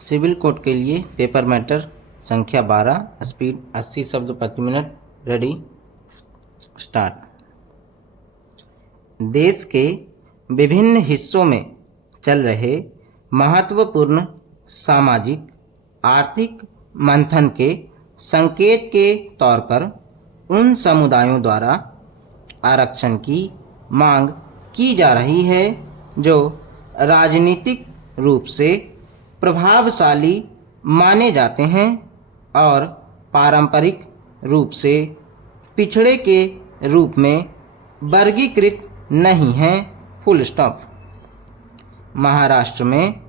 Civil code के लिए paper matter संख्या 12, स्पीड 80 शब्द प्रति मिनट। Ready start. देश के विभिन्न हिस्सों में चल रहे महत्वपूर्ण सामाजिक आर्थिक मंथन के संकेत के तौर पर उन समुदायों द्वारा आरक्षण की मांग की जा रही है जो राजनीतिक रूप से प्रभावशाली माने जाते हैं और पारंपरिक रूप से पिछड़े के रूप में वर्गीकृत नहीं हैं। Full stop. महाराष्ट्र में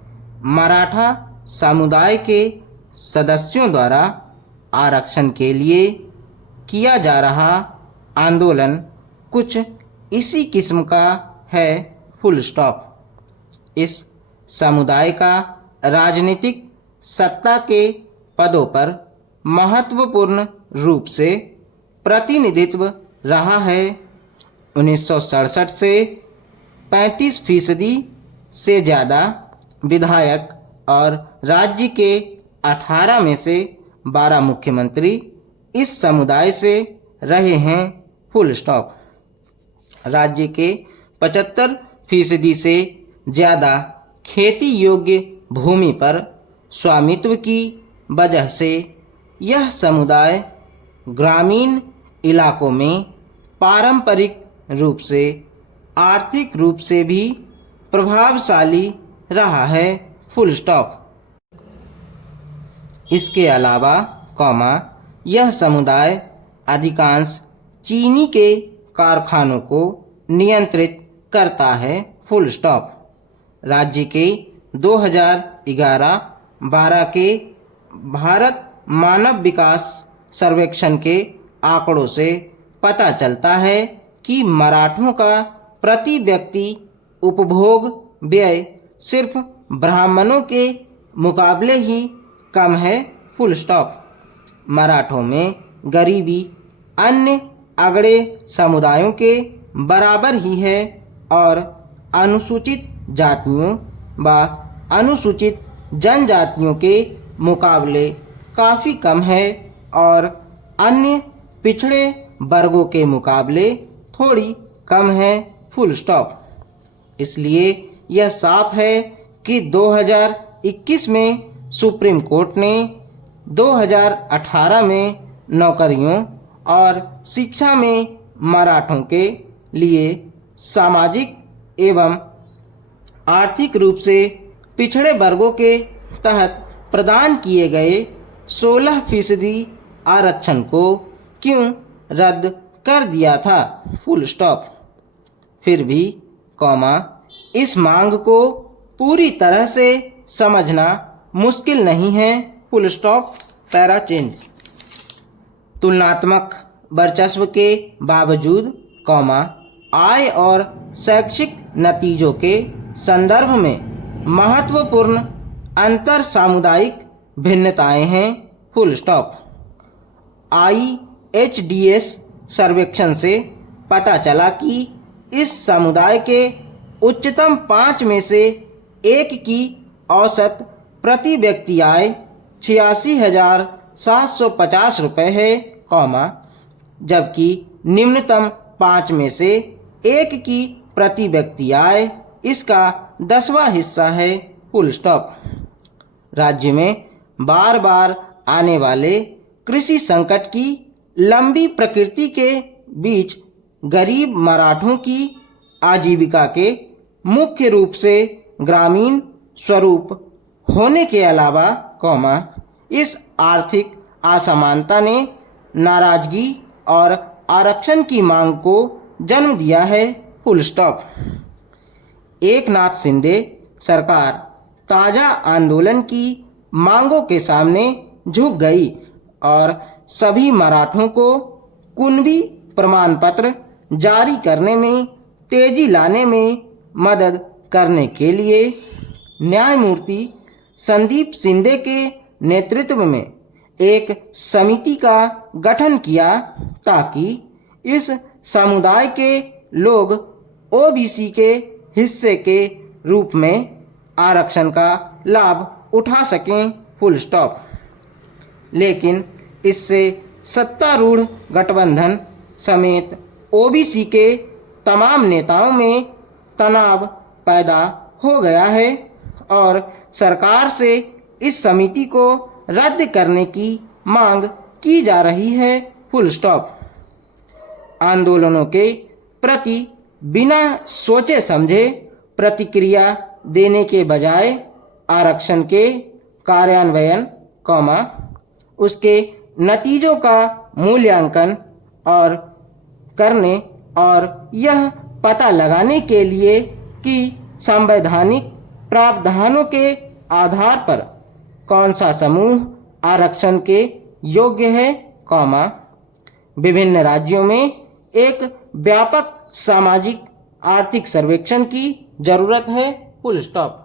मराठा समुदाय के सदस्यों द्वारा आरक्षण के लिए किया जा रहा आंदोलन कुछ इसी किस्म का है। Full stop. इस समुदाय का राजनीतिक सत्ता के पदों पर महत्वपूर्ण रूप से प्रतिनिधित्व रहा है। 1967 से 35% से ज़्यादा विधायक और राज्य के 18 में से 12 मुख्यमंत्री इस समुदाय से रहे हैं। Full stop. राज्य के 75% से ज़्यादा खेती योग्य भूमि पर स्वामित्व की वजह से यह समुदाय ग्रामीण इलाकों में पारंपरिक रूप से आर्थिक रूप से भी प्रभावशाली रहा है। Full stop. इसके अलावा यह समुदाय अधिकांश चीनी के कारखानों को नियंत्रित करता है। Full stop. राज्य के 2011-12 के भारत मानव विकास सर्वेक्षण के आंकड़ों से पता चलता है कि मराठों का प्रति व्यक्ति उपभोग व्यय सिर्फ ब्राह्मणों के मुकाबले ही कम है। Full stop. मराठों में गरीबी अन्य अगड़े समुदायों के बराबर ही है और अनुसूचित जातियों व अनुसूचित जनजातियों के मुकाबले काफ़ी कम है और अन्य पिछड़े वर्गों के मुकाबले थोड़ी कम है। Full stop. इसलिए यह साफ है कि 2021 में सुप्रीम कोर्ट ने 2018 में नौकरियों और शिक्षा में मराठों के लिए सामाजिक एवं आर्थिक रूप से पिछड़े वर्गों के तहत प्रदान किए गए 16% आरक्षण को क्यों रद्द कर दिया था। Full stop. फिर भी इस मांग को पूरी तरह से समझना मुश्किल नहीं है। Full stop. Para change. तुलनात्मक वर्चस्व के बावजूद आय और शैक्षिक नतीजों के संदर्भ में महत्वपूर्ण अंतर सामुदायिक भिन्नताएं हैं। Full stop. IHDS सर्वेक्षण से पता चला कि इस समुदाय के उच्चतम 5 में से एक की औसत प्रति व्यक्ति आय 86,750 रुपये है, जबकि निम्नतम 5 में से एक की प्रति व्यक्ति आय इसका 10वां हिस्सा है। Full stop. राज्य में बार बार आने वाले कृषि संकट की लंबी प्रकृति के बीच गरीब मराठों की आजीविका के मुख्य रूप से ग्रामीण स्वरूप होने के अलावा इस आर्थिक असमानता ने नाराजगी और आरक्षण की मांग को जन्म दिया है। Full stop. एकनाथ शिंदे सरकार ताज़ा आंदोलन की मांगों के सामने झुक गई और सभी मराठों को कुणबी प्रमाण पत्र जारी करने में तेजी लाने में मदद करने के लिए न्यायमूर्ति संदीप शिंदे के नेतृत्व में एक समिति का गठन किया ताकि इस समुदाय के लोग OBC के हिस्से के रूप में आरक्षण का लाभ उठा सकें, फुल स्टॉप। लेकिन इससे सत्तारूढ़ गठबंधन समेत ओबीसी के तमाम नेताओं में तनाव पैदा हो गया है और सरकार से इस समिति को रद्द करने की मांग की जा रही है, फुल स्टॉप। आंदोलनों के प्रति बिना सोचे समझे प्रतिक्रिया देने के बजाय आरक्षण के कार्यान्वयन, उसके नतीजों का मूल्यांकन और करने और यह पता लगाने के लिए कि संवैधानिक प्रावधानों के आधार पर कौन सा समूह आरक्षण के योग्य है, विभिन्न राज्यों में एक व्यापक सामाजिक आर्थिक सर्वेक्षण की जरूरत है, फुल स्टॉप।